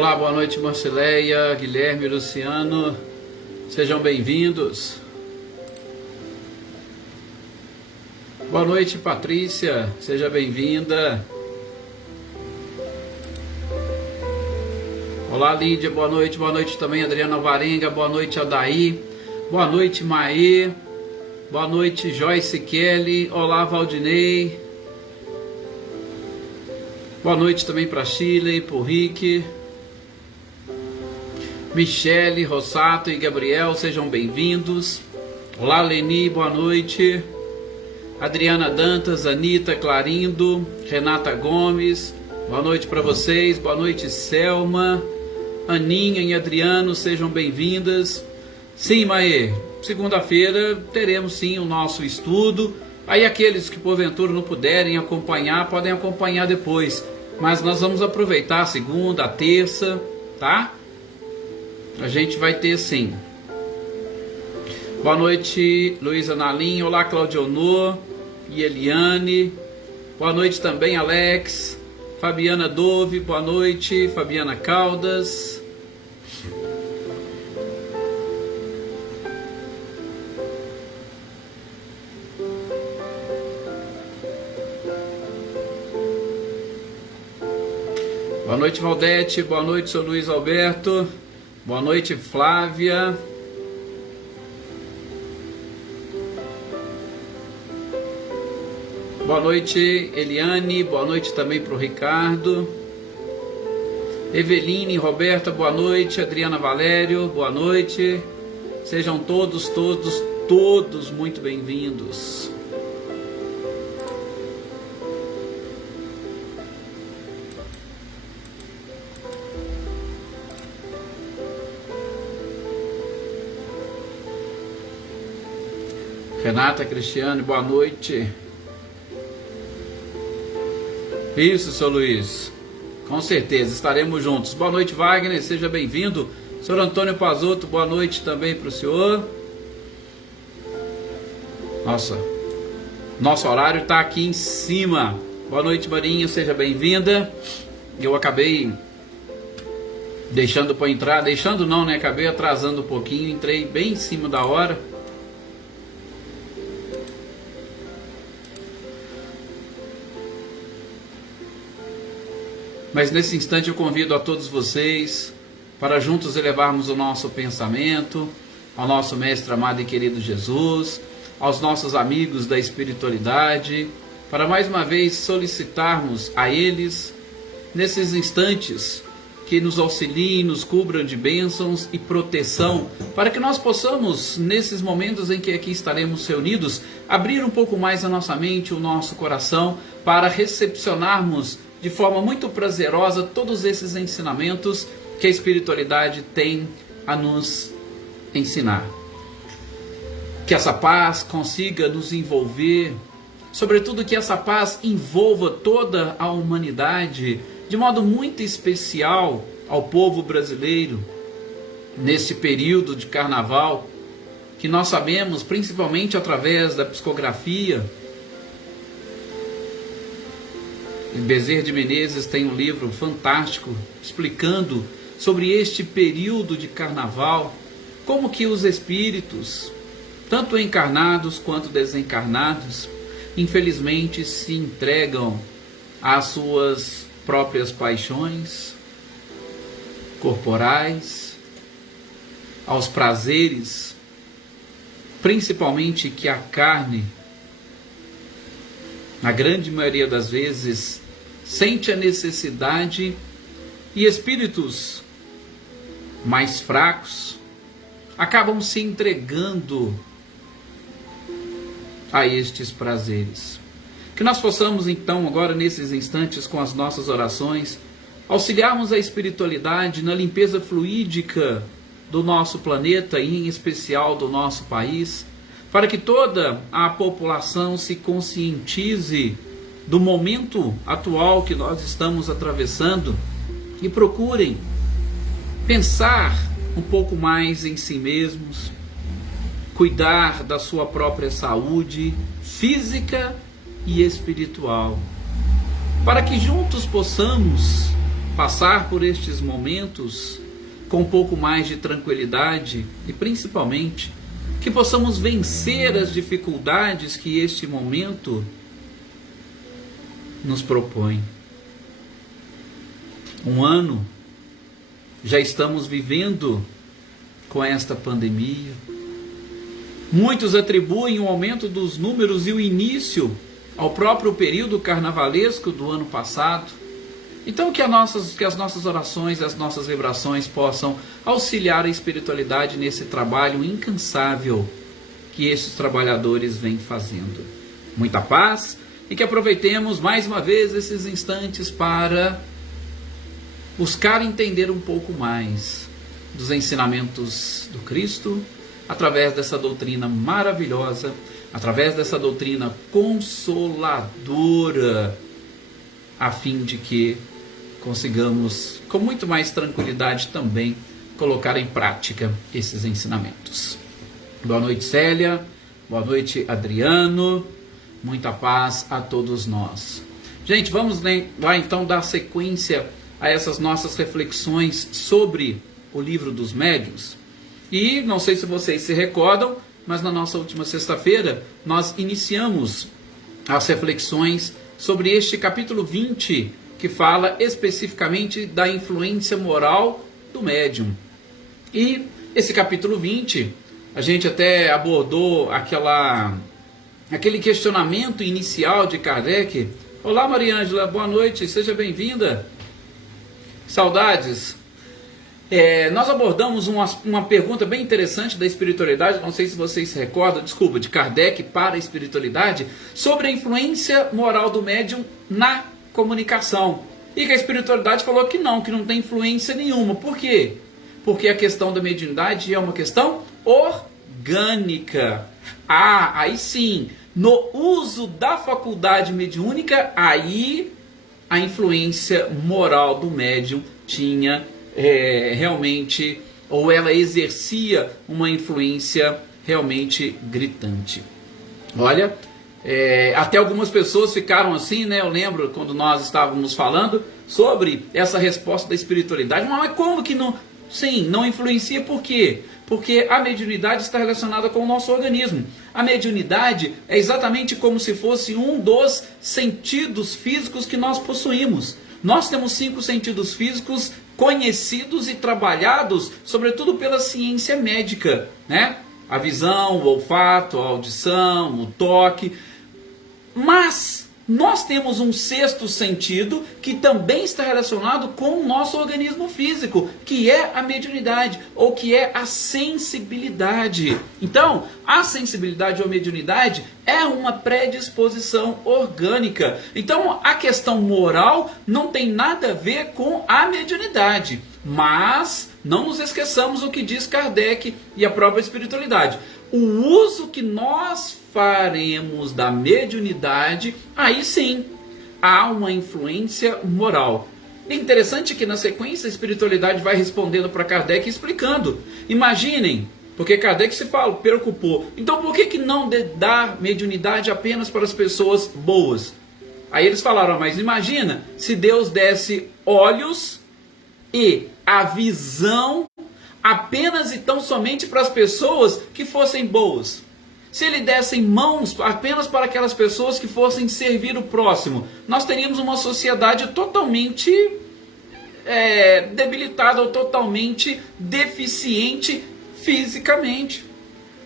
Olá, boa noite Marcileia, Guilherme, Luciano, sejam bem-vindos. Boa noite Patrícia, seja bem-vinda. Olá Lídia, boa noite também Adriana Alvarenga, boa noite Aldaí, boa noite Maê, boa noite Joyce Kelly, olá Valdinei, boa noite também para Chile, para o Rick, Michele, Rossato e Gabriel, sejam bem-vindos. Olá Leni, boa noite. Adriana Dantas, Anitta, Clarindo, Renata Gomes, boa noite para vocês. Boa noite Selma, Aninha e Adriano, sejam bem-vindas. Sim, Maê, segunda-feira teremos sim o nosso estudo. Aí aqueles que porventura não puderem acompanhar, podem acompanhar depois. Mas nós vamos aproveitar a segunda, a terça, tá? A gente vai ter sim. Boa noite, Luísa Nalim. Olá, Claudionor e Eliane. Boa noite também, Alex. Fabiana Dove, boa noite. Fabiana Caldas. Boa noite, Valdete. Boa noite, seu Luiz Alberto. Boa noite, Flávia. Boa noite, Eliane. Boa noite também para o Ricardo. Eveline, Roberta, boa noite. Adriana Valério, boa noite. Sejam todos muito bem-vindos. Renata Cristiane, boa noite. Isso, seu Luiz. Com certeza, estaremos juntos. Boa noite, Wagner, seja bem-vindo. Senhor Antônio Pazotto, boa noite também para o senhor. Nosso horário está aqui em cima. Boa noite, Marinha, seja bem-vinda. Eu acabei deixando para entrar, acabei atrasando um pouquinho, entrei bem em cima da hora. Mas nesse instante eu convido a todos vocês para juntos elevarmos o nosso pensamento ao nosso Mestre amado e querido Jesus, aos nossos amigos da espiritualidade, para mais uma vez solicitarmos a eles, nesses instantes, que nos auxiliem, nos cubram de bênçãos e proteção, para que nós possamos, nesses momentos em que aqui estaremos reunidos, abrir um pouco mais a nossa mente, o nosso coração, para recepcionarmos de forma muito prazerosa todos esses ensinamentos que a espiritualidade tem a nos ensinar. Que essa paz consiga nos envolver, sobretudo que essa paz envolva toda a humanidade, de modo muito especial ao povo brasileiro, neste período de carnaval, que nós sabemos, principalmente através da psicografia. Bezerra de Menezes tem um livro fantástico explicando sobre este período de carnaval, como que os espíritos, tanto encarnados quanto desencarnados, infelizmente se entregam às suas próprias paixões corporais, aos prazeres, principalmente que a carne, na grande maioria das vezes, sente a necessidade, e espíritos mais fracos acabam se entregando a estes prazeres. Que nós possamos então agora nesses instantes com as nossas orações auxiliarmos a espiritualidade na limpeza fluídica do nosso planeta e em especial do nosso país, para que toda a população se conscientize do momento atual que nós estamos atravessando e procurem pensar um pouco mais em si mesmos, cuidar da sua própria saúde física e espiritual, para que juntos possamos passar por estes momentos com um pouco mais de tranquilidade e principalmente que possamos vencer as dificuldades que este momento nos propõe. Um ano já estamos vivendo com esta pandemia. Muitos atribuem o aumento dos números e o início ao próprio período carnavalesco do ano passado. Então que as nossas orações, as nossas vibrações possam auxiliar a espiritualidade nesse trabalho incansável que esses trabalhadores vêm fazendo. Muita paz e que aproveitemos mais uma vez esses instantes para buscar entender um pouco mais dos ensinamentos do Cristo, através dessa doutrina maravilhosa, através dessa doutrina consoladora, a fim de que consigamos, com muito mais tranquilidade também, colocar em prática esses ensinamentos. Boa noite, Célia. Boa noite, Adriano. Muita paz a todos nós. Gente, vamos lá então dar sequência a essas nossas reflexões sobre o Livro dos Médiuns. E não sei se vocês se recordam, mas na nossa última sexta-feira nós iniciamos as reflexões sobre este capítulo 20, que fala especificamente da influência moral do médium. E esse capítulo 20, a gente até abordou aquele questionamento inicial de Kardec. Olá, Mariângela, boa noite, seja bem-vinda. Saudades. Nós abordamos uma pergunta bem interessante da espiritualidade, não sei se vocês se recordam, de Kardec para a espiritualidade, sobre a influência moral do médium na comunicação. E que a espiritualidade falou que não tem influência nenhuma. Por quê? Porque a questão da mediunidade é uma questão orgânica. Aí sim, no uso da faculdade mediúnica, aí a influência moral do médium tinha realmente, ou ela exercia uma influência realmente gritante. Olha, até algumas pessoas ficaram assim, né? Eu lembro quando nós estávamos falando sobre essa resposta da espiritualidade. Mas como que não? Sim, não influencia, por quê? Porque a mediunidade está relacionada com o nosso organismo. A mediunidade é exatamente como se fosse um dos sentidos físicos que nós possuímos. Nós temos 5 sentidos físicos conhecidos e trabalhados, sobretudo pela ciência médica, né? A visão, o olfato, a audição, o toque. Mas nós temos um 6º sentido que também está relacionado com o nosso organismo físico, que é a mediunidade, ou que é a sensibilidade. Então, a sensibilidade ou mediunidade é uma predisposição orgânica. Então, a questão moral não tem nada a ver com a mediunidade. Mas não nos esqueçamos o que diz Kardec e a própria espiritualidade. O uso que nós faremos da mediunidade, aí sim há uma influência moral. É interessante que na sequência a espiritualidade vai respondendo para Kardec explicando. Imaginem, porque Kardec se preocupou. Então por que não dar mediunidade apenas para as pessoas boas? Aí eles falaram, mas imagina se Deus desse olhos e a visão apenas e tão somente para as pessoas que fossem boas. Se ele desse mãos apenas para aquelas pessoas que fossem servir o próximo, nós teríamos uma sociedade totalmente debilitada ou totalmente deficiente fisicamente.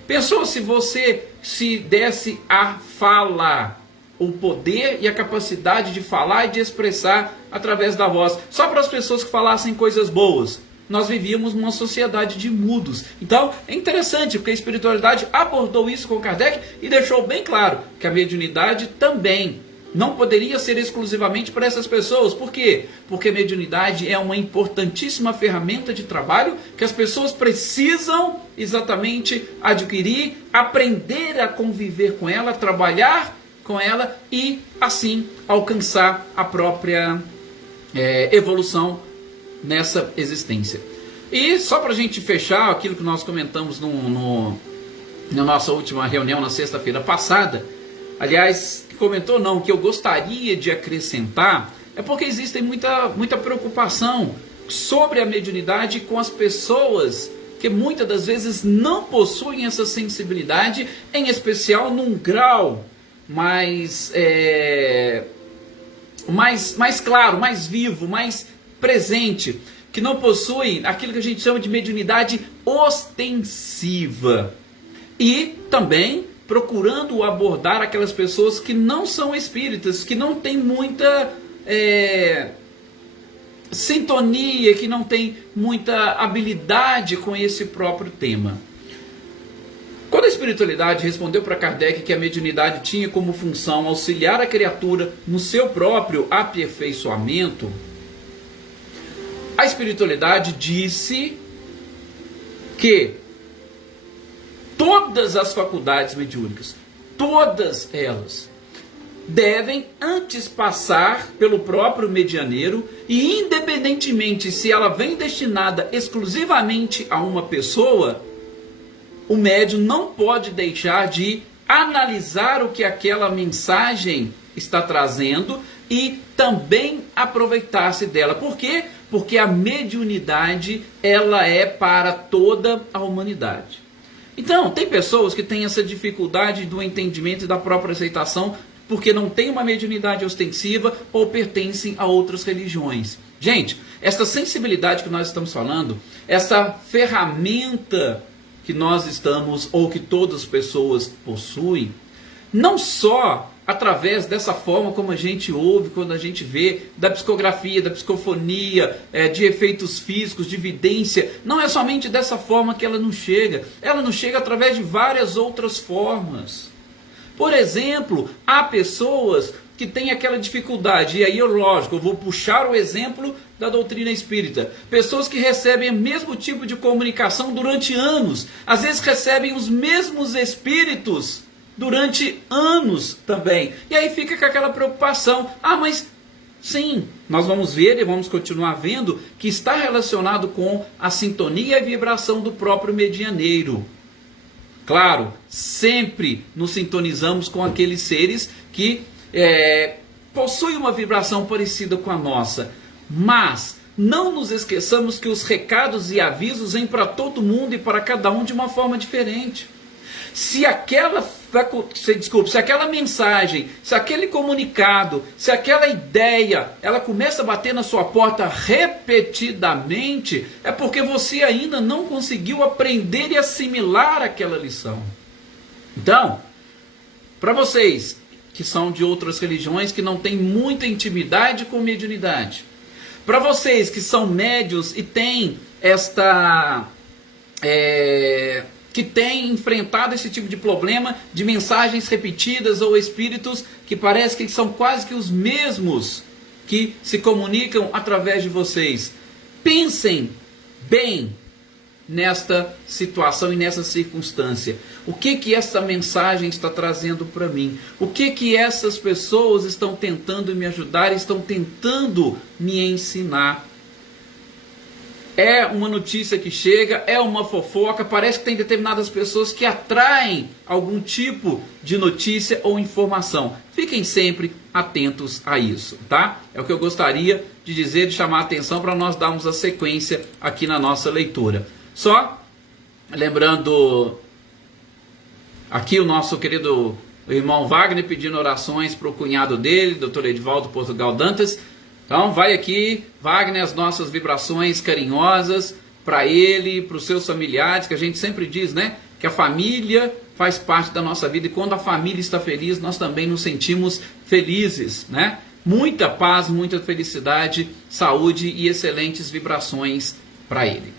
Pensou se você se desse a fala, o poder e a capacidade de falar e de expressar através da voz, só para as pessoas que falassem coisas boas? Nós vivíamos numa sociedade de mudos. Então é interessante, porque a espiritualidade abordou isso com Kardec e deixou bem claro que a mediunidade também não poderia ser exclusivamente para essas pessoas. Por quê? Porque a mediunidade é uma importantíssima ferramenta de trabalho que as pessoas precisam exatamente adquirir, aprender a conviver com ela, trabalhar com ela e assim alcançar a própria evolução nessa existência. E só para a gente fechar aquilo que nós comentamos na nossa última reunião na sexta-feira passada, aliás, comentou não, que eu gostaria de acrescentar É porque existe muita preocupação sobre a mediunidade com as pessoas que muitas das vezes não possuem essa sensibilidade, em especial num grau mais claro, mais vivo, mais presente, que não possuem aquilo que a gente chama de mediunidade ostensiva. E também procurando abordar aquelas pessoas que não são espíritas, que não têm muita sintonia, que não têm muita habilidade com esse próprio tema. Quando a espiritualidade respondeu para Kardec que a mediunidade tinha como função auxiliar a criatura no seu próprio aperfeiçoamento, a espiritualidade disse que todas as faculdades mediúnicas, todas elas, devem antes passar pelo próprio medianeiro e, independentemente se ela vem destinada exclusivamente a uma pessoa, o médium não pode deixar de analisar o que aquela mensagem está trazendo e também aproveitar-se dela. Por quê? Porque a mediunidade, ela é para toda a humanidade. Então, tem pessoas que têm essa dificuldade do entendimento e da própria aceitação porque não têm uma mediunidade ostensiva ou pertencem a outras religiões. Gente, essa sensibilidade que nós estamos falando, essa ferramenta que nós estamos, ou que todas as pessoas possuem, não só através dessa forma como a gente ouve, quando a gente vê, da psicografia, da psicofonia, de efeitos físicos, de vidência, não é somente dessa forma que ela nos chega através de várias outras formas. Por exemplo, há pessoas que têm aquela dificuldade, e aí lógico, eu vou puxar o exemplo da doutrina espírita. Pessoas que recebem o mesmo tipo de comunicação durante anos, às vezes recebem os mesmos espíritos durante anos também. E aí fica com aquela preocupação, mas sim, nós vamos ver e vamos continuar vendo que está relacionado com a sintonia e vibração do próprio medianeiro. Claro, sempre nos sintonizamos com aqueles seres que possuem uma vibração parecida com a nossa. Mas não nos esqueçamos que os recados e avisos vêm para todo mundo e para cada um de uma forma diferente. Se aquela mensagem, se aquele comunicado, se aquela ideia, ela começa a bater na sua porta repetidamente, é porque você ainda não conseguiu aprender e assimilar aquela lição. Então, para vocês que são de outras religiões, que não têm muita intimidade com mediunidade, para vocês que são médios e têm que têm enfrentado esse tipo de problema de mensagens repetidas ou espíritos que parece que são quase que os mesmos que se comunicam através de vocês. Pensem bem nesta situação e nessa circunstância. O que essa mensagem está trazendo para mim? O que essas pessoas estão tentando me ajudar, estão tentando me ensinar? É uma notícia que chega, é uma fofoca, parece que tem determinadas pessoas que atraem algum tipo de notícia ou informação. Fiquem sempre atentos a isso, tá? É o que eu gostaria de dizer, de chamar a atenção para nós darmos a sequência aqui na nossa leitura. Só lembrando aqui o nosso querido irmão Wagner pedindo orações para o cunhado dele, Dr. Edivaldo Portugal Dantas. Então vai aqui, Wagner, as nossas vibrações carinhosas para ele, para os seus familiares, que a gente sempre diz, né? Que a família faz parte da nossa vida e quando a família está feliz, nós também nos sentimos felizes, né? Muita paz, muita felicidade, saúde e excelentes vibrações para ele.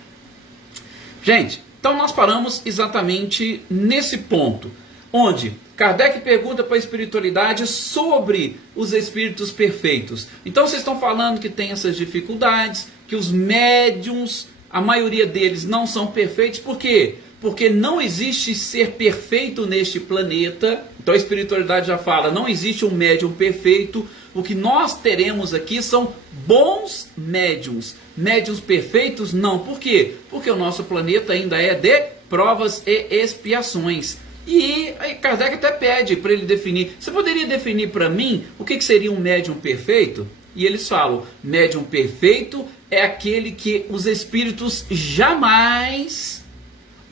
Gente, então nós paramos exatamente nesse ponto, onde Kardec pergunta para a espiritualidade sobre os espíritos perfeitos. Então vocês estão falando que tem essas dificuldades, que os médiums, a maioria deles não são perfeitos. Por quê? Porque não existe ser perfeito neste planeta. Então a espiritualidade já fala, não existe um médium perfeito. O que nós teremos aqui são bons médiums. Médiums perfeitos, não. Por quê? Porque o nosso planeta ainda é de provas e expiações. E aí Kardec até pede para ele definir. Você poderia definir para mim o que seria um médium perfeito? e eles falam: médium perfeito é aquele que os espíritos jamais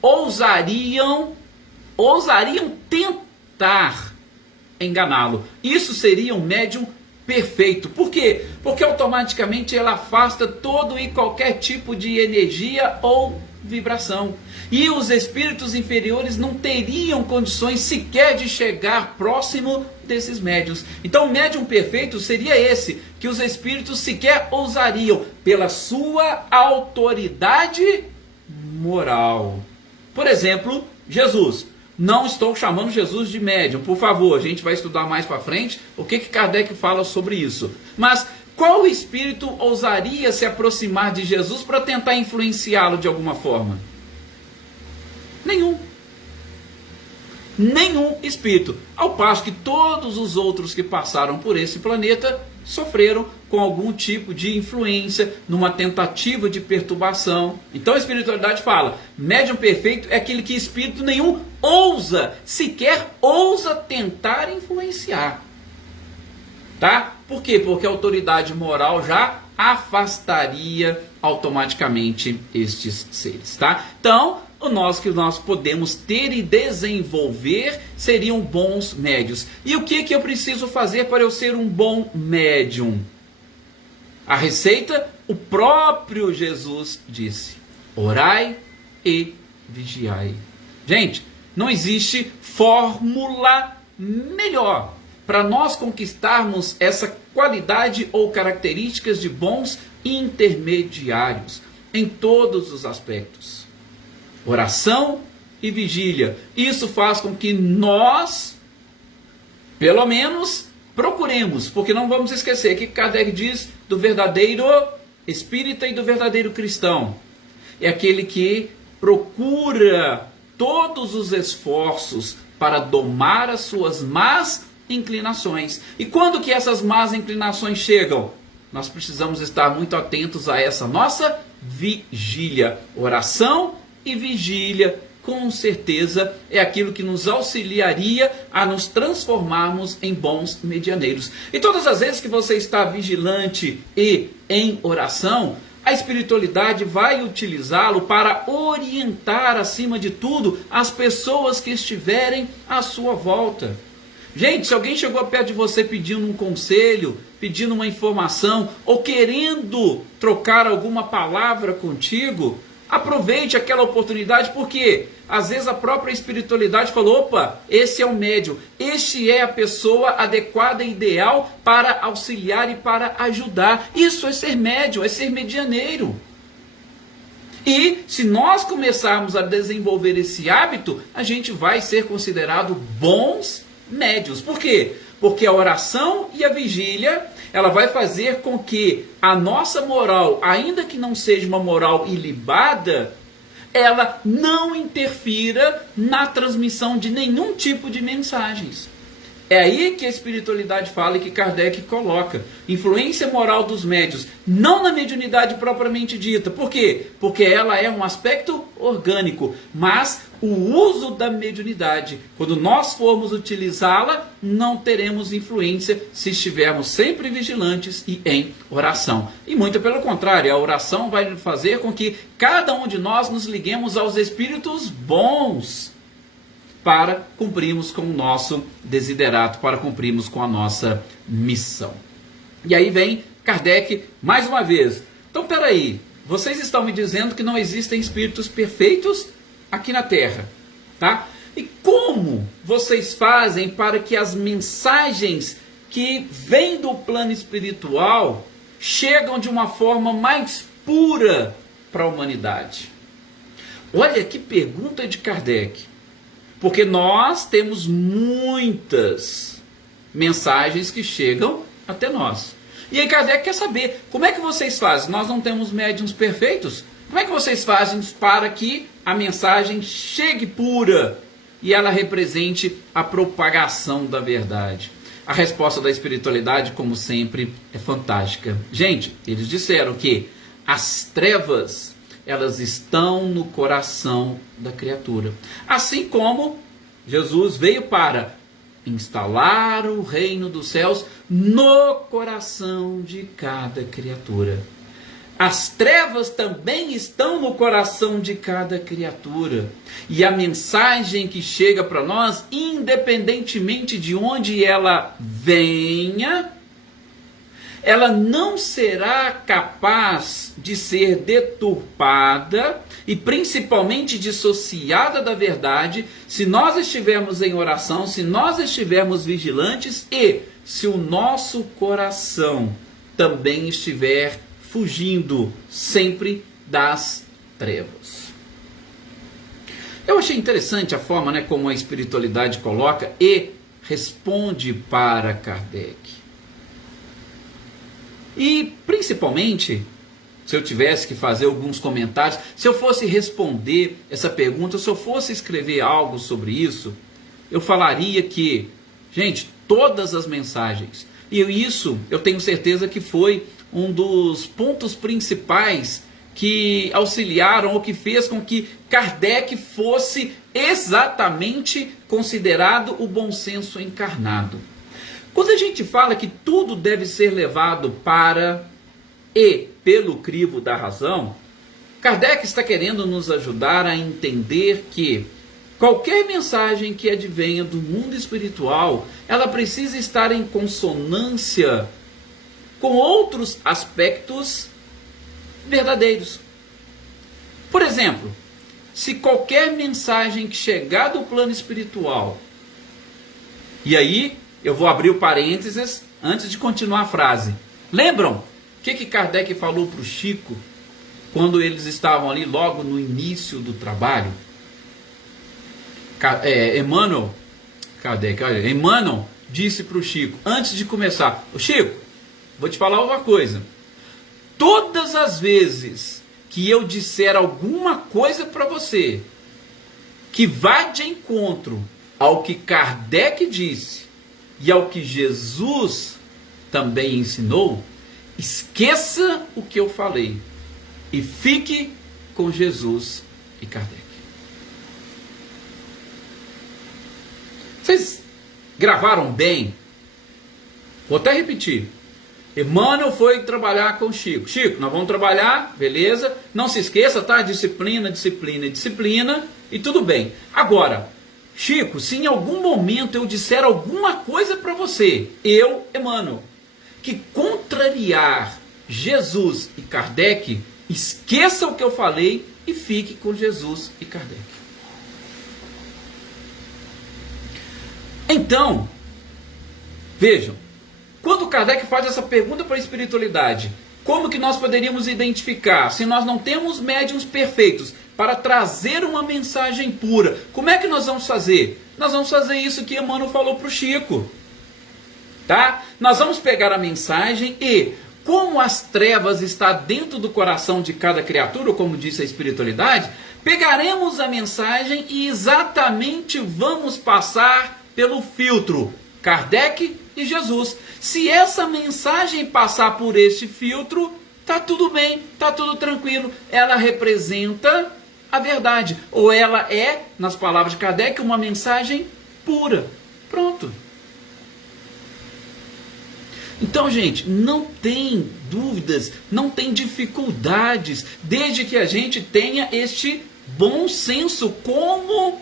ousariam tentar enganá-lo. Isso seria um médium perfeito. Por quê? Porque automaticamente ela afasta todo e qualquer tipo de energia ou vibração. E os espíritos inferiores não teriam condições sequer de chegar próximo desses médiuns. Então o médium perfeito seria esse, que os espíritos sequer ousariam pela sua autoridade moral. Por exemplo, Jesus. Não estou chamando Jesus de médium, por favor, a gente vai estudar mais para frente o que Kardec fala sobre isso. Mas qual espírito ousaria se aproximar de Jesus para tentar influenciá-lo de alguma forma? Nenhum. Nenhum espírito. Ao passo que todos os outros que passaram por esse planeta sofreram com algum tipo de influência, numa tentativa de perturbação. Então a espiritualidade fala: médium perfeito é aquele que espírito nenhum sequer ousa tentar influenciar. Tá? Por quê? Porque a autoridade moral já afastaria automaticamente estes seres, tá? Então, que nós podemos ter e desenvolver seriam bons médios. E o que eu preciso fazer para eu ser um bom médium? A receita, o próprio Jesus disse: orai e vigiai. Gente, não existe fórmula melhor para nós conquistarmos essa qualidade ou características de bons intermediários em todos os aspectos. Oração e vigília. Isso faz com que nós, pelo menos, procuremos, porque não vamos esquecer que Kardec diz do verdadeiro espírita e do verdadeiro cristão. É aquele que procura todos os esforços para domar as suas más inclinações. E quando que essas más inclinações chegam? Nós precisamos estar muito atentos a essa nossa vigília. Oração e vigília, com certeza, é aquilo que nos auxiliaria a nos transformarmos em bons medianeiros. E todas as vezes que você está vigilante e em oração, a espiritualidade vai utilizá-lo para orientar, acima de tudo, as pessoas que estiverem à sua volta. Gente, se alguém chegou perto de você pedindo um conselho, pedindo uma informação, ou querendo trocar alguma palavra contigo, aproveite aquela oportunidade, porque às vezes a própria espiritualidade falou: opa, esse é o médium, este é a pessoa adequada e ideal para auxiliar e para ajudar. Isso é ser médium, é ser medianeiro. E se nós começarmos a desenvolver esse hábito, a gente vai ser considerado bons médios. Por quê? Porque a oração e a vigília, ela vai fazer com que a nossa moral, ainda que não seja uma moral ilibada, ela não interfira na transmissão de nenhum tipo de mensagens. É aí que a espiritualidade fala e que Kardec coloca. Influência moral dos médios, não na mediunidade propriamente dita. Por quê? Porque ela é um aspecto orgânico. Mas o uso da mediunidade, quando nós formos utilizá-la, não teremos influência se estivermos sempre vigilantes e em oração. E muito pelo contrário, a oração vai fazer com que cada um de nós nos liguemos aos espíritos bons, para cumprirmos com o nosso desiderato, para cumprirmos com a nossa missão. E aí vem Kardec mais uma vez. Então, peraí, vocês estão me dizendo que não existem espíritos perfeitos aqui na Terra, tá? E como vocês fazem para que as mensagens que vêm do plano espiritual chegam de uma forma mais pura para a humanidade? Olha que pergunta de Kardec. Porque nós temos muitas mensagens que chegam até nós. E aí Kardec quer saber, como é que vocês fazem? Nós não temos médiuns perfeitos? Como é que vocês fazem para que a mensagem chegue pura e ela represente a propagação da verdade? A resposta da espiritualidade, como sempre, é fantástica. Gente, eles disseram que as trevas, elas estão no coração da criatura. Assim como Jesus veio para instalar o reino dos céus no coração de cada criatura. As trevas também estão no coração de cada criatura. E a mensagem que chega para nós, independentemente de onde ela venha, ela não será capaz de ser deturpada e principalmente dissociada da verdade se nós estivermos em oração, se nós estivermos vigilantes e se o nosso coração também estiver fugindo sempre das trevas. Eu achei interessante a forma, como a espiritualidade coloca e responde para Kardec. E principalmente, se eu tivesse que fazer alguns comentários, se eu fosse responder essa pergunta, se eu fosse escrever algo sobre isso, eu falaria que, gente, todas as mensagens, e isso eu tenho certeza que foi um dos pontos principais que auxiliaram ou que fez com que Kardec fosse exatamente considerado o bom senso encarnado. Quando a gente fala que tudo deve ser levado para e pelo crivo da razão, Kardec está querendo nos ajudar a entender que qualquer mensagem que advenha do mundo espiritual, ela precisa estar em consonância com outros aspectos verdadeiros. Por exemplo, se qualquer mensagem que chegar do plano espiritual, e aí eu vou abrir o parênteses antes de continuar a frase. Lembram o que Kardec falou para o Chico quando eles estavam ali logo no início do trabalho? Emmanuel disse para o Chico, antes de começar: "Ô Chico, vou te falar uma coisa. Todas as vezes que eu disser alguma coisa para você que vá de encontro ao que Kardec disse e ao que Jesus também ensinou, esqueça o que eu falei e fique com Jesus e Kardec." Vocês gravaram bem? Vou até repetir. Emmanuel foi trabalhar com Chico. Chico, nós vamos trabalhar, beleza? Não se esqueça, tá? Disciplina, disciplina, disciplina, e tudo bem. Agora, Chico, se em algum momento eu disser alguma coisa para você, eu, Emmanuel, que contrariar Jesus e Kardec, esqueça o que eu falei e fique com Jesus e Kardec. Então, vejam, quando Kardec faz essa pergunta para a espiritualidade, como que nós poderíamos identificar, se nós não temos médiuns perfeitos para trazer uma mensagem pura, como é que nós vamos fazer? Nós vamos fazer isso que Emmanuel falou para o Chico. Tá? Nós vamos pegar a mensagem e, como as trevas estão dentro do coração de cada criatura, como disse a espiritualidade, pegaremos a mensagem e exatamente vamos passar pelo filtro Kardec e Jesus. Se essa mensagem passar por este filtro, tá tudo bem, tá tudo tranquilo. Ela representa a verdade, ou ela é, nas palavras de Kardec, uma mensagem pura. Pronto. Então, gente, não tem dúvidas, não tem dificuldades, desde que a gente tenha este bom senso, como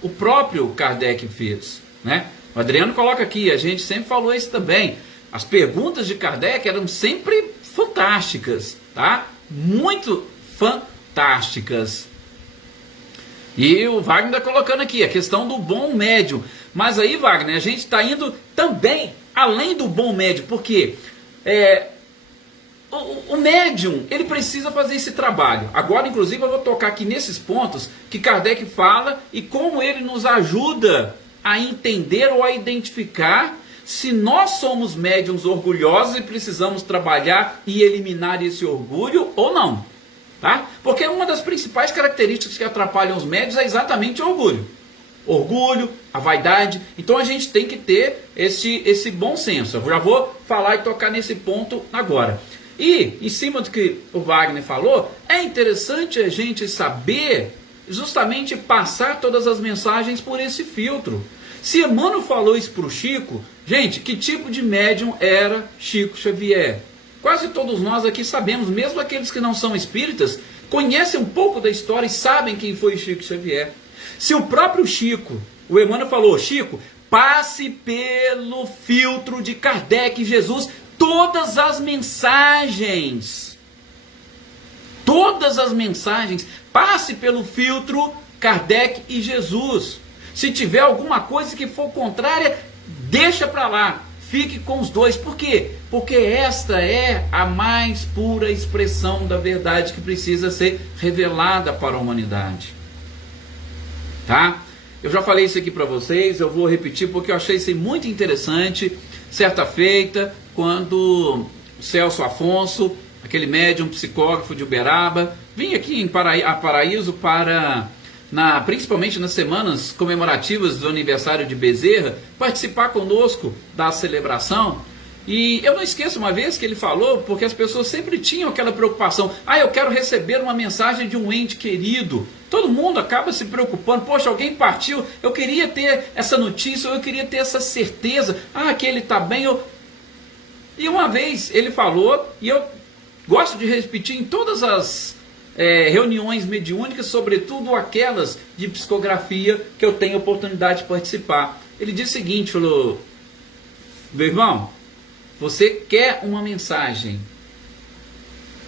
o próprio Kardec fez, né? O Adriano coloca aqui, a gente sempre falou isso também. As perguntas de Kardec eram sempre fantásticas, tá? Muito fantásticas. E o Wagner está colocando aqui a questão do bom médium. Mas aí, Wagner, a gente está indo também além do bom médium, porque o médium, ele precisa fazer esse trabalho. Agora, inclusive, eu vou tocar aqui nesses pontos que Kardec fala e como ele nos ajuda a entender ou a identificar se nós somos médiums orgulhosos e precisamos trabalhar e eliminar esse orgulho ou não. Tá? Porque uma das principais características que atrapalham os médiuns é exatamente o orgulho. Orgulho, a vaidade. Então a gente tem que ter esse bom senso. Eu já vou falar e tocar nesse ponto agora. E, em cima do que o Wagner falou, é interessante a gente saber justamente passar todas as mensagens por esse filtro. Se Emmanuel falou isso para o Chico, gente, que tipo de médium era Chico Xavier? Quase todos nós aqui sabemos, mesmo aqueles que não são espíritas, conhecem um pouco da história e sabem quem foi Chico Xavier. Se o próprio Chico, o Emmanuel falou, Chico, passe pelo filtro de Kardec e Jesus todas as mensagens, passe pelo filtro Kardec e Jesus. Se tiver alguma coisa que for contrária, deixa para lá, fique com os dois. Por quê? Porque esta é a mais pura expressão da verdade que precisa ser revelada para a humanidade. Tá? Eu já falei isso aqui para vocês, eu vou repetir porque eu achei isso muito interessante. Certa feita, quando o Celso Afonso, aquele médium psicógrafo de Uberaba, vinha aqui em Paraíso para, principalmente nas semanas comemorativas do aniversário de Bezerra, participar conosco da celebração. E eu não esqueço uma vez que ele falou, porque as pessoas sempre tinham aquela preocupação, eu quero receber uma mensagem de um ente querido. Todo mundo acaba se preocupando, poxa, alguém partiu, eu queria ter essa notícia, eu queria ter essa certeza, que ele está bem. E uma vez ele falou, e eu gosto de repetir em todas as reuniões mediúnicas, sobretudo aquelas de psicografia que eu tenho oportunidade de participar. Ele disse o seguinte, falou, meu irmão, você quer uma mensagem,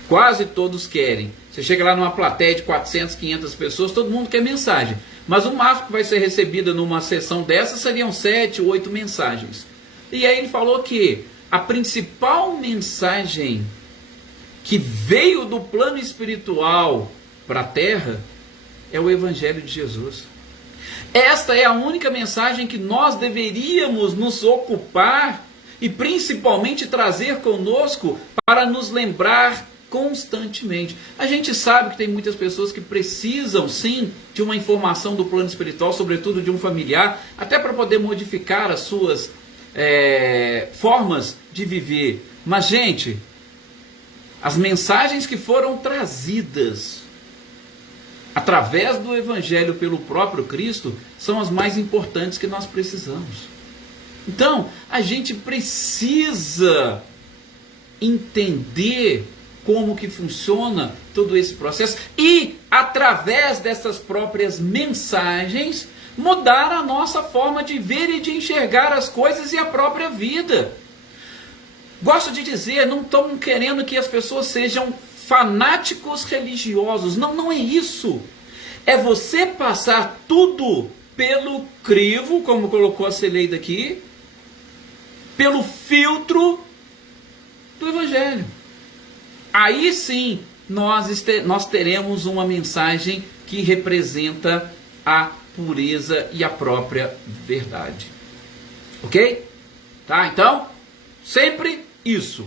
quase todos querem. Você chega lá numa plateia de 400, 500 pessoas, todo mundo quer mensagem. Mas o máximo que vai ser recebida numa sessão dessa seriam 7, 8 mensagens. E aí ele falou que a principal mensagem que veio do plano espiritual para a Terra é o Evangelho de Jesus. Esta é a única mensagem que nós deveríamos nos ocupar e principalmente trazer conosco para nos lembrar constantemente. A gente sabe que tem muitas pessoas que precisam sim de uma informação do plano espiritual, sobretudo de um familiar, até para poder modificar as suas formas de viver. Mas gente, as mensagens que foram trazidas através do Evangelho pelo próprio Cristo são as mais importantes que nós precisamos. Então, a gente precisa entender como que funciona todo esse processo e, através dessas próprias mensagens, mudar a nossa forma de ver e de enxergar as coisas e a própria vida. Gosto de dizer, não estamos querendo que as pessoas sejam fanáticos religiosos. Não, não é isso. É você passar tudo pelo crivo, como colocou a Celeida aqui, pelo filtro do Evangelho. Aí sim, nós teremos uma mensagem que representa a pureza e a própria verdade. Ok? Tá? Então, sempre isso.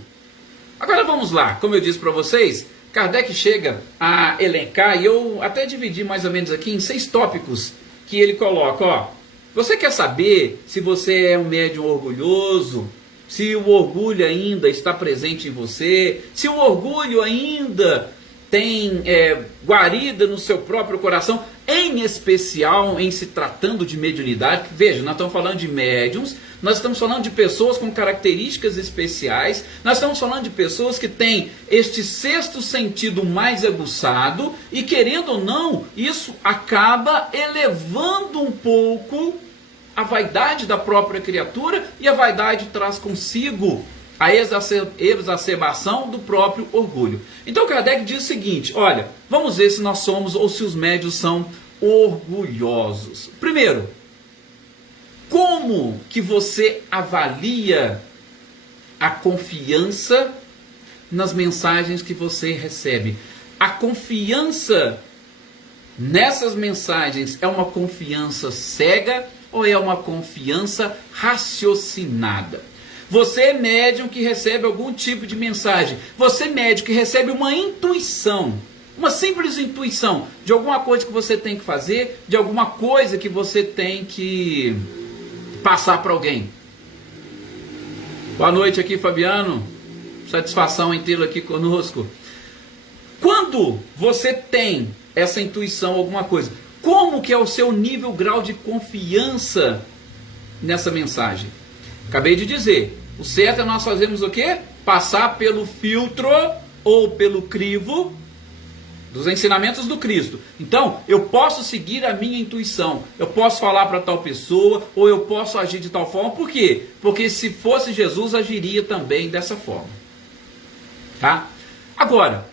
Agora vamos lá. Como eu disse para vocês, Kardec chega a elencar, e eu até dividi mais ou menos aqui em 6 tópicos que ele coloca. Você quer saber se você é um médium orgulhoso? Se o orgulho ainda está presente em você? Se o orgulho ainda tem guarida no seu próprio coração? Em especial em se tratando de mediunidade. Veja, nós estamos falando de médiums, nós estamos falando de pessoas com características especiais, nós estamos falando de pessoas que têm este sexto sentido mais aguçado e, querendo ou não, isso acaba elevando um pouco a vaidade da própria criatura, e a vaidade traz consigo a exacerbação do próprio orgulho. Então Kardec diz o seguinte, olha, vamos ver se nós somos ou se os médios são orgulhosos. Primeiro, como que você avalia a confiança nas mensagens que você recebe? A confiança nessas mensagens é uma confiança cega ou é uma confiança raciocinada? Você é médium que recebe algum tipo de mensagem. Você é médium que recebe uma intuição, uma simples intuição de alguma coisa que você tem que fazer, de alguma coisa que você tem que passar para alguém. Boa noite aqui, Fabiano. Satisfação em tê-lo aqui conosco. Quando você tem essa intuição, alguma coisa, como que é o seu nível, grau de confiança nessa mensagem? Acabei de dizer, o certo é nós fazermos o quê? Passar pelo filtro ou pelo crivo dos ensinamentos do Cristo. Então, eu posso seguir a minha intuição, eu posso falar para tal pessoa, ou eu posso agir de tal forma. Por quê? Porque se fosse Jesus, agiria também dessa forma. Tá? Agora,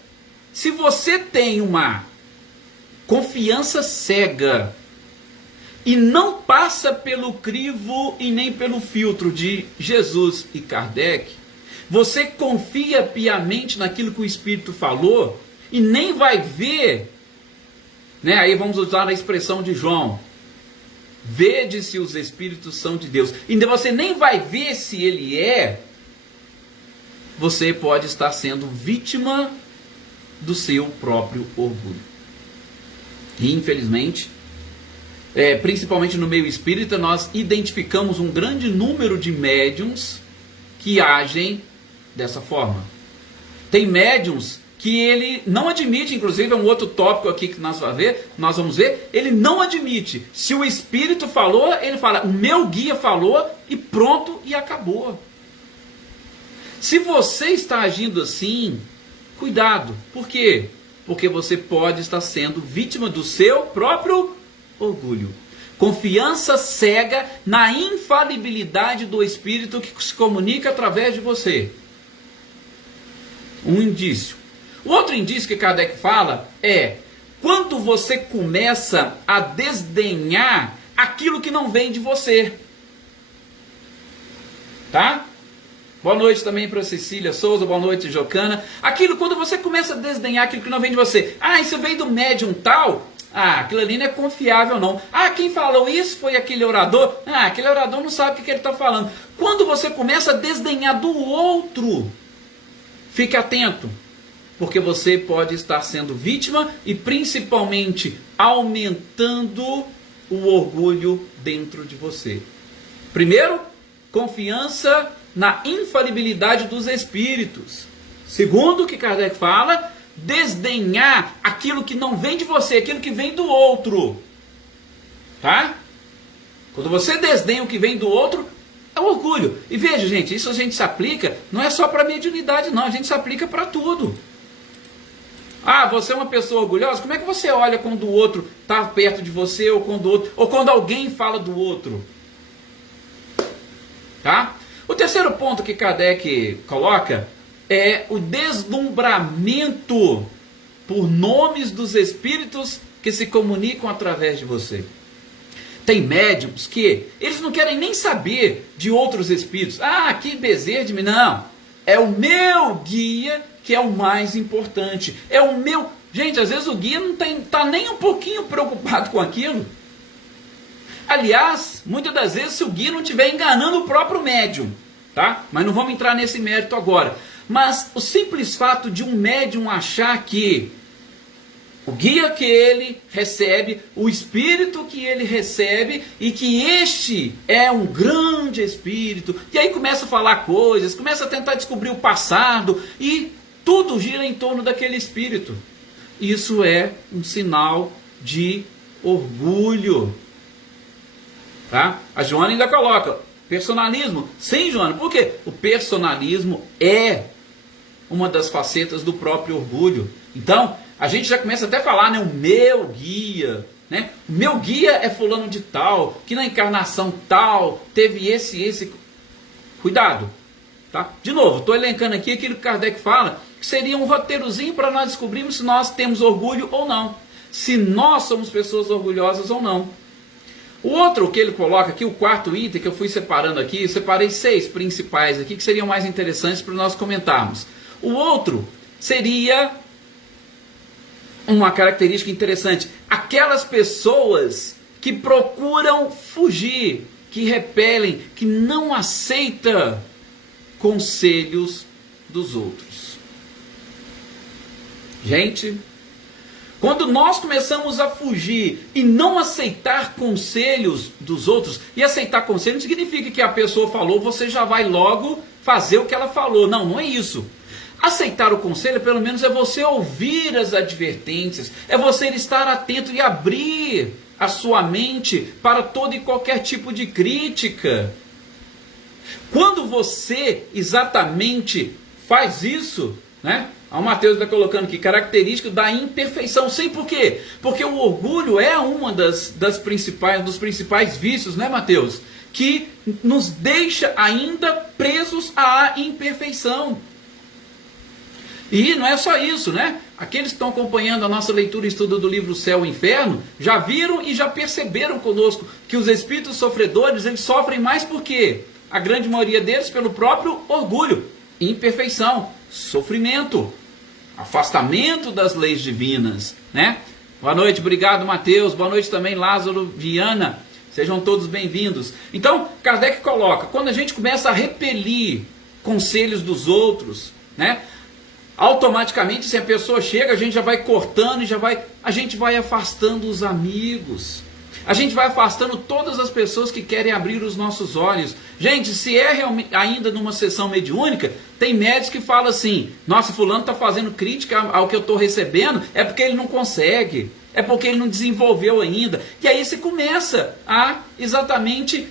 se você tem uma confiança cega e não passa pelo crivo e nem pelo filtro de Jesus e Kardec, você confia piamente naquilo que o Espírito falou e nem vai ver, né? Aí vamos usar a expressão de João: vede se os Espíritos são de Deus. E você nem vai ver se ele é. Você pode estar sendo vítima do seu próprio orgulho. E infelizmente, principalmente no meio espírita, nós identificamos um grande número de médiuns que agem dessa forma. Tem médiuns que ele não admite, inclusive é um outro tópico aqui que nós vamos ver, ele não admite. Se o Espírito falou, ele fala, o meu guia falou, e pronto, e acabou. Se você está agindo assim, cuidado. Por quê? Porque você pode estar sendo vítima do seu próprio orgulho. Confiança cega na infalibilidade do Espírito que se comunica através de você. Um indício. O outro indício que Kardec fala é quando você começa a desdenhar aquilo que não vem de você. Tá? Boa noite também para Cecília Souza, boa noite Jocana. Quando você começa a desdenhar aquilo que não vem de você. Isso veio do médium tal. Aquilo ali não é confiável não. Quem falou isso foi aquele orador. Aquele orador não sabe o que ele está falando. Quando você começa a desdenhar do outro, fique atento. Porque você pode estar sendo vítima e principalmente aumentando o orgulho dentro de você. Primeiro, confiança na infalibilidade dos espíritos. Segundo, o que Kardec fala, desdenhar aquilo que não vem de você, aquilo que vem do outro. Tá? Quando você desdenha o que vem do outro, é o orgulho. E veja, gente, isso a gente se aplica, não é só para mediunidade não, a gente se aplica para tudo. Você é uma pessoa orgulhosa? Como é que você olha quando o outro está perto de você, ou quando alguém fala do outro? Tá? O terceiro ponto que Kardec coloca é o deslumbramento por nomes dos espíritos que se comunicam através de você. Tem médiums que eles não querem nem saber de outros espíritos. Que bezerra de mim. Não, é o meu guia que é o mais importante. É o meu... Gente, às vezes o guia não está nem um pouquinho preocupado com aquilo. Aliás, muitas das vezes, se o guia não estiver enganando o próprio médium, tá? Mas não vamos entrar nesse mérito agora. Mas o simples fato de um médium achar que o guia que ele recebe, o espírito que ele recebe, e que este é um grande espírito, e aí começa a falar coisas, começa a tentar descobrir o passado, e tudo gira em torno daquele espírito. Isso é um sinal de orgulho. Tá? A Joana ainda coloca personalismo. Sim, Joana, por quê? O personalismo é uma das facetas do próprio orgulho. Então, a gente já começa até a falar, né? O meu guia, né? O meu guia é fulano de tal, que na encarnação tal teve esse. Cuidado, tá? De novo, estou elencando aqui aquilo que Kardec fala, que seria um roteirozinho para nós descobrirmos se nós temos orgulho ou não, se nós somos pessoas orgulhosas ou não. O outro que ele coloca aqui, o quarto item que eu fui separando aqui, eu separei 6 principais aqui que seriam mais interessantes para nós comentarmos. O outro seria uma característica interessante, aquelas pessoas que procuram fugir, que repelem, que não aceitam conselhos dos outros. Gente, quando nós começamos a fugir e não aceitar conselhos dos outros, e aceitar conselho não significa que a pessoa falou, você já vai logo fazer o que ela falou. Não, não é isso. Aceitar o conselho, pelo menos, é você ouvir as advertências, é você estar atento e abrir a sua mente para todo e qualquer tipo de crítica. Quando você exatamente faz isso, né? O Mateus está colocando aqui, característica da imperfeição. Sim, por quê? Porque o orgulho é uma dos principais vícios, né, Mateus? Que nos deixa ainda presos à imperfeição. E não é só isso, né? Aqueles que estão acompanhando a nossa leitura e estudo do livro Céu e Inferno, já viram e já perceberam conosco que os espíritos sofredores, eles sofrem mais por quê? A grande maioria deles pelo próprio orgulho, imperfeição, sofrimento, afastamento das leis divinas, né? Boa noite, obrigado Mateus, boa noite também Lázaro, Viana, sejam todos bem-vindos. Então, Kardec coloca, quando a gente começa a repelir conselhos dos outros, né? Automaticamente, se a pessoa chega, a gente já vai cortando e a gente vai afastando os amigos. A gente vai afastando todas as pessoas que querem abrir os nossos olhos. Gente, se é realmente, ainda numa sessão mediúnica, tem médicos que falam assim, nossa, fulano está fazendo crítica ao que eu estou recebendo, é porque ele não consegue, é porque ele não desenvolveu ainda. E aí você começa a exatamente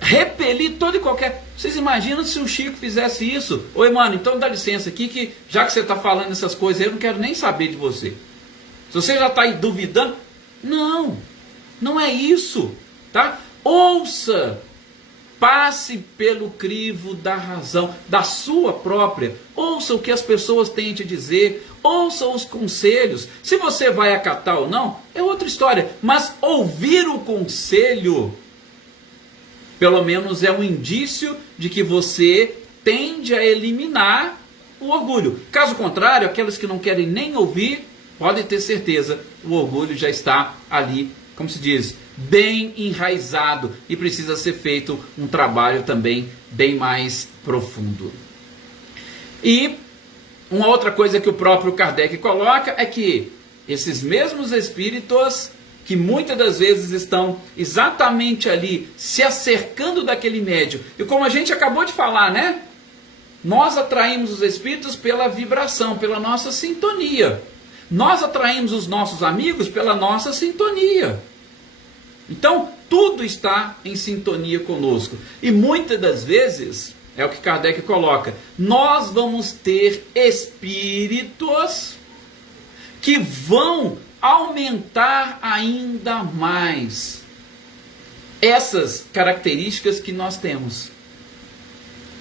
repelir todo e qualquer... Vocês imaginam se o Chico fizesse isso? Oi, mano, então dá licença aqui, que já que você está falando essas coisas, eu não quero nem saber de você. Se você já está aí duvidando, não é isso, tá? Ouça, passe pelo crivo da razão, da sua própria, ouça o que as pessoas têm a te dizer, ouça os conselhos. Se você vai acatar ou não, é outra história, mas ouvir o conselho, pelo menos é um indício de que você tende a eliminar o orgulho. Caso contrário, aqueles que não querem nem ouvir, podem ter certeza, o orgulho já está ali, como se diz, bem enraizado, e precisa ser feito um trabalho também bem mais profundo. E uma outra coisa que o próprio Kardec coloca é que esses mesmos espíritos que muitas das vezes estão exatamente ali se acercando daquele médium, e como a gente acabou de falar, né? Nós atraímos os espíritos pela vibração, pela nossa sintonia. Nós atraímos os nossos amigos pela nossa sintonia. Então, tudo está em sintonia conosco. E muitas das vezes, é o que Kardec coloca, nós vamos ter espíritos que vão aumentar ainda mais essas características que nós temos.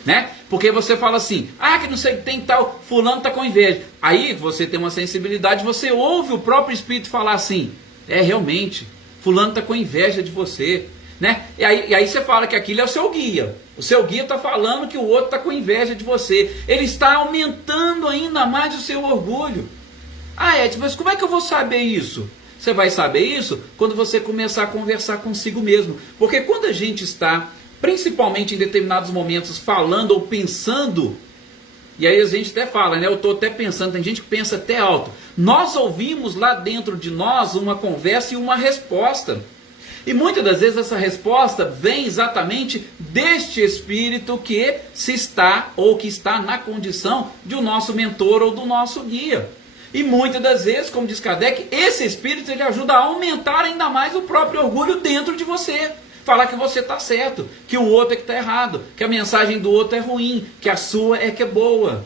Né? Porque você fala assim, que não sei, tem tal, fulano está com inveja. Aí você tem uma sensibilidade, você ouve o próprio espírito falar assim, realmente, fulano está com inveja de você. Né? E aí você fala que aquilo é o seu guia. O seu guia está falando que o outro está com inveja de você. Ele está aumentando ainda mais o seu orgulho. Edson, mas como é que eu vou saber isso? Você vai saber isso quando você começar a conversar consigo mesmo. Porque quando a gente está, principalmente em determinados momentos, falando ou pensando, e aí a gente até fala, né? Eu estou até pensando, tem gente que pensa até alto. Nós ouvimos lá dentro de nós uma conversa e uma resposta. E muitas das vezes essa resposta vem exatamente deste espírito que se está, ou que está na condição de o nosso mentor ou do nosso guia. E muitas das vezes, como diz Kardec, esse espírito ele ajuda a aumentar ainda mais o próprio orgulho dentro de você. Falar que você está certo, que o outro é que está errado, que a mensagem do outro é ruim, que a sua é que é boa.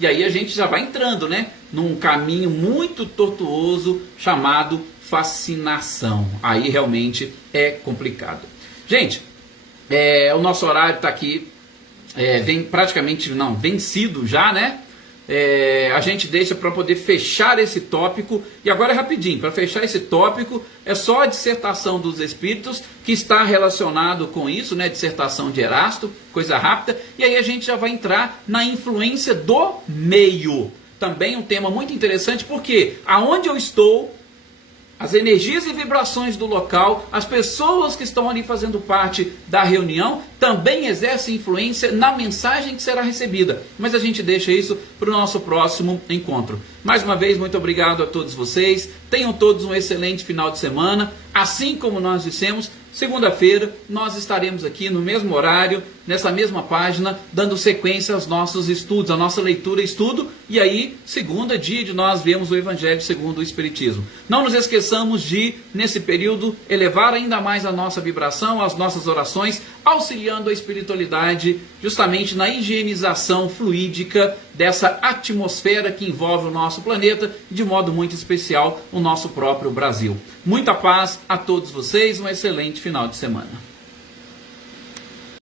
E aí a gente já vai entrando, né, num caminho muito tortuoso chamado fascinação. Aí realmente é complicado. Gente, o nosso horário está aqui, vem praticamente vencido já, né? A gente deixa para poder fechar esse tópico. E agora rapidinho, para fechar esse tópico, é só a dissertação dos espíritos que está relacionado com isso, né? Dissertação de Erasto, coisa rápida. E aí a gente já vai entrar na influência do meio. Também um tema muito interessante, porque aonde eu estou, as energias e vibrações do local, as pessoas que estão ali fazendo parte da reunião, também exercem influência na mensagem que será recebida. Mas a gente deixa isso para o nosso próximo encontro. Mais uma vez, muito obrigado a todos vocês. Tenham todos um excelente final de semana. Assim como nós dissemos, Segunda-feira nós estaremos aqui no mesmo horário, nessa mesma página, dando sequência aos nossos estudos, a nossa leitura e estudo, e aí, segunda, dia de nós vermos o Evangelho segundo o Espiritismo. Não nos esqueçamos de, nesse período, elevar ainda mais a nossa vibração, as nossas orações, auxiliando a espiritualidade justamente na higienização fluídica dessa atmosfera que envolve o nosso planeta, de modo muito especial o nosso próprio Brasil. Muita paz a todos vocês, um excelente final de semana.